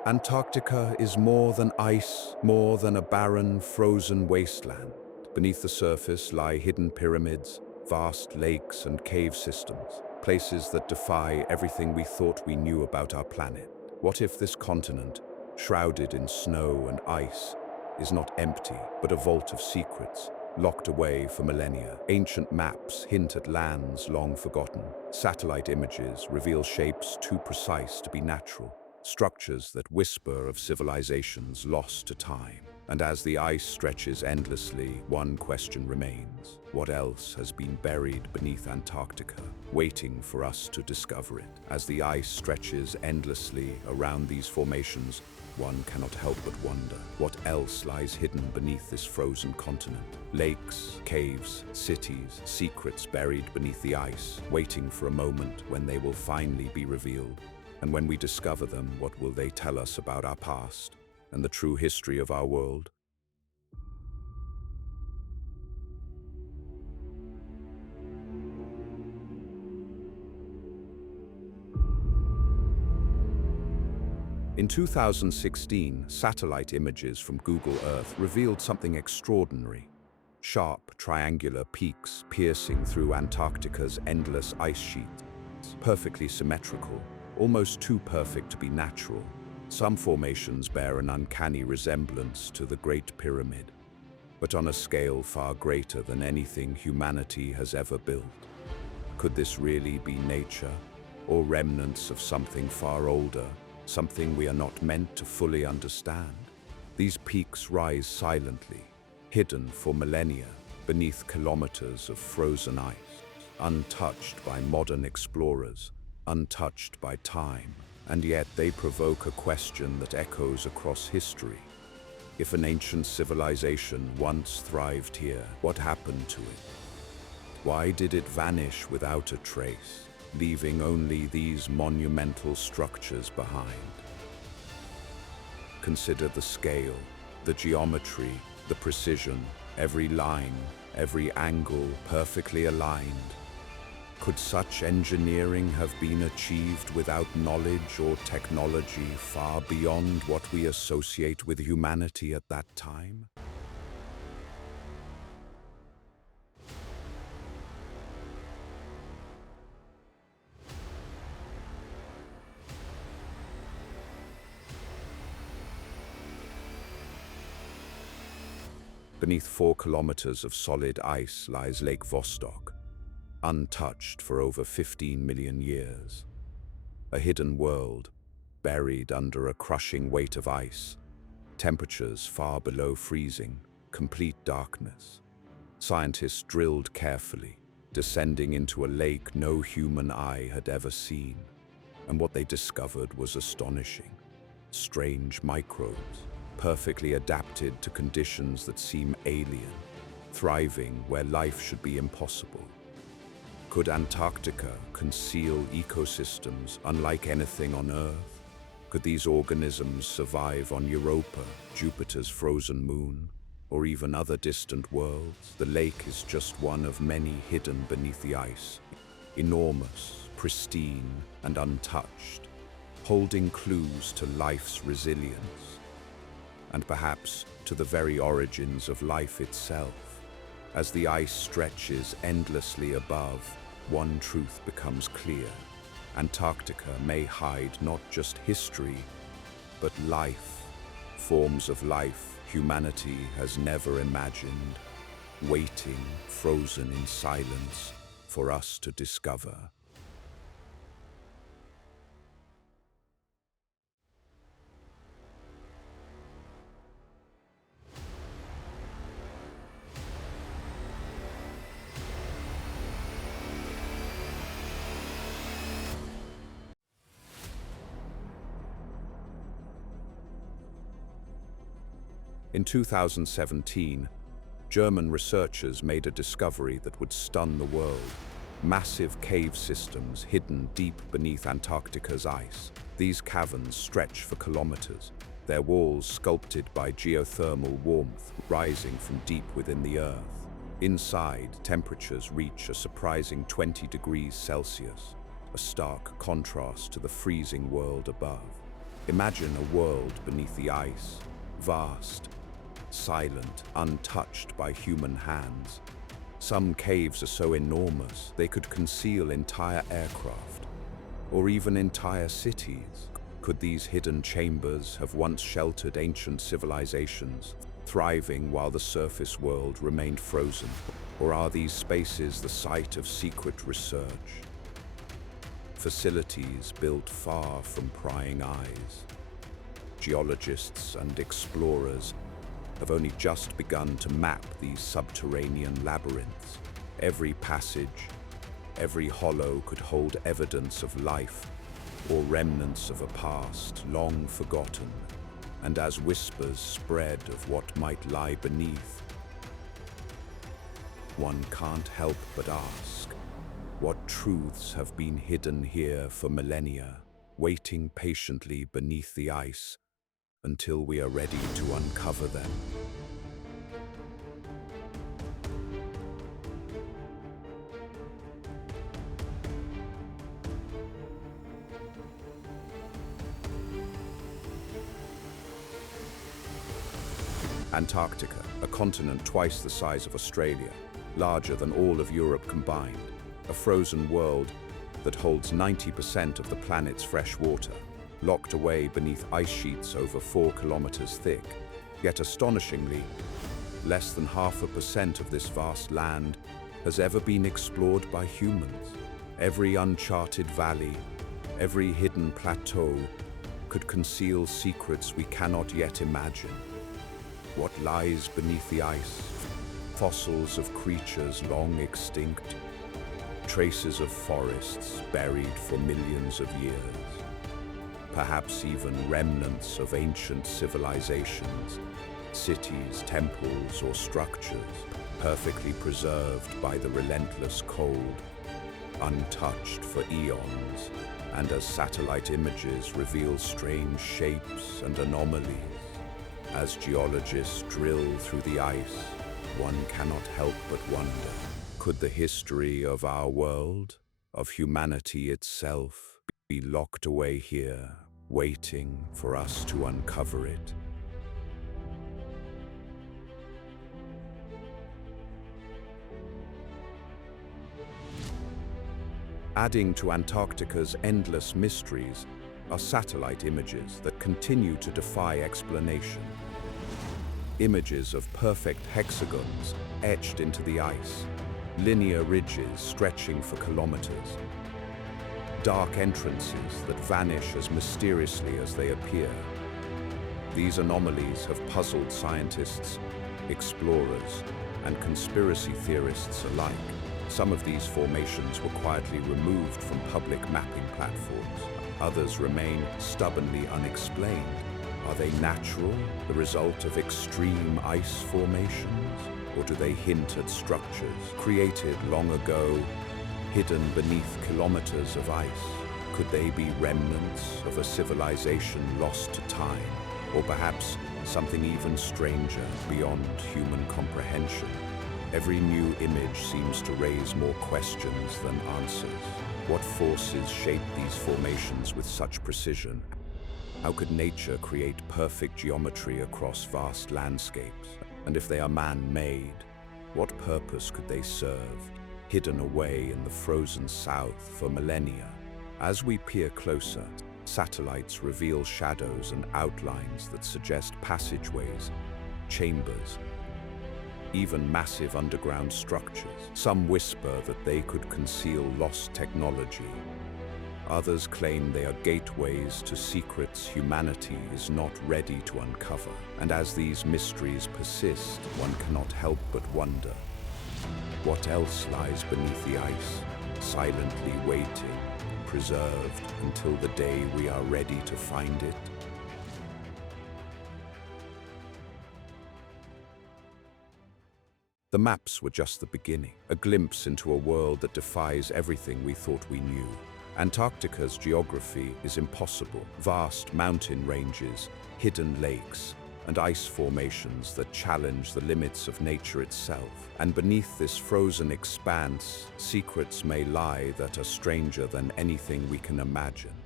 Antarctica is more than ice, more than a barren, frozen wasteland. Beneath the surface lie hidden pyramids, vast lakes and cave systems, places that defy everything we thought we knew about our planet. What if this continent, shrouded in snow and ice, is not empty, but a vault of secrets, locked away for millennia? Ancient maps hint at lands long forgotten. Satellite images reveal shapes too precise to be natural, structures that whisper of civilizations lost to time. And as the ice stretches endlessly, one question remains. What else has been buried beneath Antarctica, waiting for us to discover it? As the ice stretches endlessly around these formations, one cannot help but wonder, what else lies hidden beneath this frozen continent? Lakes, caves, cities, secrets buried beneath the ice, waiting for a moment when they will finally be revealed. And when we discover them, what will they tell us about our past and the true history of our world? In 2016, satellite images from Google Earth revealed something extraordinary. Sharp, triangular peaks piercing through Antarctica's endless ice sheets, perfectly symmetrical, almost too perfect to be natural. Some formations bear an uncanny resemblance to the Great Pyramid, but on a scale far greater than anything humanity has ever built. Could this really be nature, or remnants of something far older, something we are not meant to fully understand? These peaks rise silently, hidden for millennia beneath kilometers of frozen ice, untouched by modern explorers, untouched by time, and yet they provoke a question that echoes across history. If an ancient civilization once thrived here, what happened to it? Why did it vanish without a trace, leaving only these monumental structures behind? Consider the scale, the geometry, the precision, every line, every angle perfectly aligned. Could such engineering have been achieved without knowledge or technology far beyond what we associate with humanity at that time? Beneath 4 kilometers of solid ice lies Lake Vostok, untouched for over 15 million years. A hidden world, buried under a crushing weight of ice, temperatures far below freezing, complete darkness. Scientists drilled carefully, descending into a lake no human eye had ever seen, and what they discovered was astonishing. Strange microbes, perfectly adapted to conditions that seem alien, thriving where life should be impossible. Could Antarctica conceal ecosystems unlike anything on Earth? Could these organisms survive on Europa, Jupiter's frozen moon, or even other distant worlds? The lake is just one of many hidden beneath the ice, enormous, pristine, and untouched, holding clues to life's resilience, and perhaps to the very origins of life itself. As the ice stretches endlessly above, one truth becomes clear. Antarctica may hide not just history, but life, forms of life humanity has never imagined, waiting, frozen in silence, for us to discover. In 2017, German researchers made a discovery that would stun the world. Massive cave systems hidden deep beneath Antarctica's ice. These caverns stretch for kilometers, their walls sculpted by geothermal warmth rising from deep within the Earth. Inside, temperatures reach a surprising 20 degrees Celsius, a stark contrast to the freezing world above. Imagine a world beneath the ice, vast, silent, untouched by human hands. Some caves are so enormous they could conceal entire aircraft, or even entire cities. Could these hidden chambers have once sheltered ancient civilizations, thriving while the surface world remained frozen? Or are these spaces the site of secret research? Facilities built far from prying eyes. Geologists and explorers have only just begun to map these subterranean labyrinths. Every passage, every hollow could hold evidence of life or remnants of a past long forgotten. And as whispers spread of what might lie beneath, one can't help but ask, what truths have been hidden here for millennia, waiting patiently beneath the ice until we are ready to uncover them? Antarctica, a continent twice the size of Australia, larger than all of Europe combined, a frozen world that holds 90% of the planet's fresh water, locked away beneath ice sheets over 4 kilometers thick. Yet astonishingly, less than 0.5% of this vast land has ever been explored by humans. Every uncharted valley, every hidden plateau could conceal secrets we cannot yet imagine. What lies beneath the ice? Fossils of creatures long extinct, traces of forests buried for millions of years, perhaps even remnants of ancient civilizations, cities, temples, or structures, perfectly preserved by the relentless cold, untouched for eons, and as satellite images reveal strange shapes and anomalies. As geologists drill through the ice, one cannot help but wonder, could the history of our world, of humanity itself, be locked away here, waiting for us to uncover it? Adding to Antarctica's endless mysteries are satellite images that continue to defy explanation. Images of perfect hexagons etched into the ice, linear ridges stretching for kilometers, dark entrances that vanish as mysteriously as they appear. These anomalies have puzzled scientists, explorers, and conspiracy theorists alike. Some of these formations were quietly removed from public mapping platforms. Others remain stubbornly unexplained. Are they natural, the result of extreme ice formations? Or do they hint at structures created long ago, hidden beneath kilometers of ice? Could they be remnants of a civilization lost to time? Or perhaps something even stranger, beyond human comprehension? Every new image seems to raise more questions than answers. What forces shape these formations with such precision? How could nature create perfect geometry across vast landscapes? And if they are man-made, what purpose could they serve, hidden away in the frozen south for millennia? As we peer closer, satellites reveal shadows and outlines that suggest passageways, chambers, even massive underground structures. Some whisper that they could conceal lost technology. Others claim they are gateways to secrets humanity is not ready to uncover. And as these mysteries persist, one cannot help but wonder, what else lies beneath the ice, silently waiting, preserved until the day we are ready to find it? The maps were just the beginning, a glimpse into a world that defies everything we thought we knew. Antarctica's geography is impossible. Vast mountain ranges, hidden lakes, and ice formations that challenge the limits of nature itself. And beneath this frozen expanse, secrets may lie that are stranger than anything we can imagine.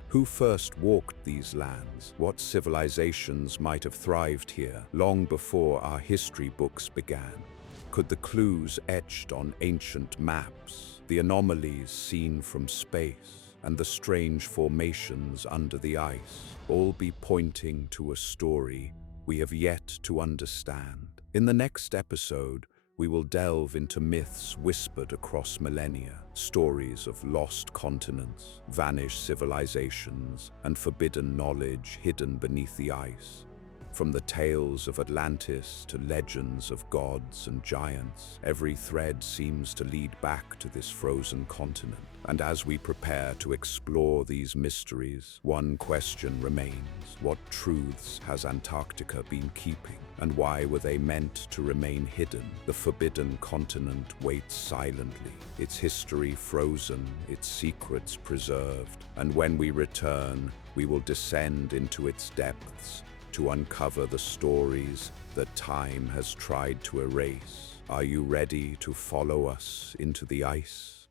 Who first walked these lands? What civilizations might have thrived here long before our history books began? Could the clues etched on ancient maps, the anomalies seen from space, and the strange formations under the ice all be pointing to a story we have yet to understand? In the next episode, we will delve into myths whispered across millennia, stories of lost continents, vanished civilizations, and forbidden knowledge hidden beneath the ice. From the tales of Atlantis to legends of gods and giants, every thread seems to lead back to this frozen continent. And as we prepare to explore these mysteries, one question remains: what truths has Antarctica been keeping? And why were they meant to remain hidden? The forbidden continent waits silently, its history frozen, its secrets preserved. And when we return, we will descend into its depths to uncover the stories that time has tried to erase. Are you ready to follow us into the ice?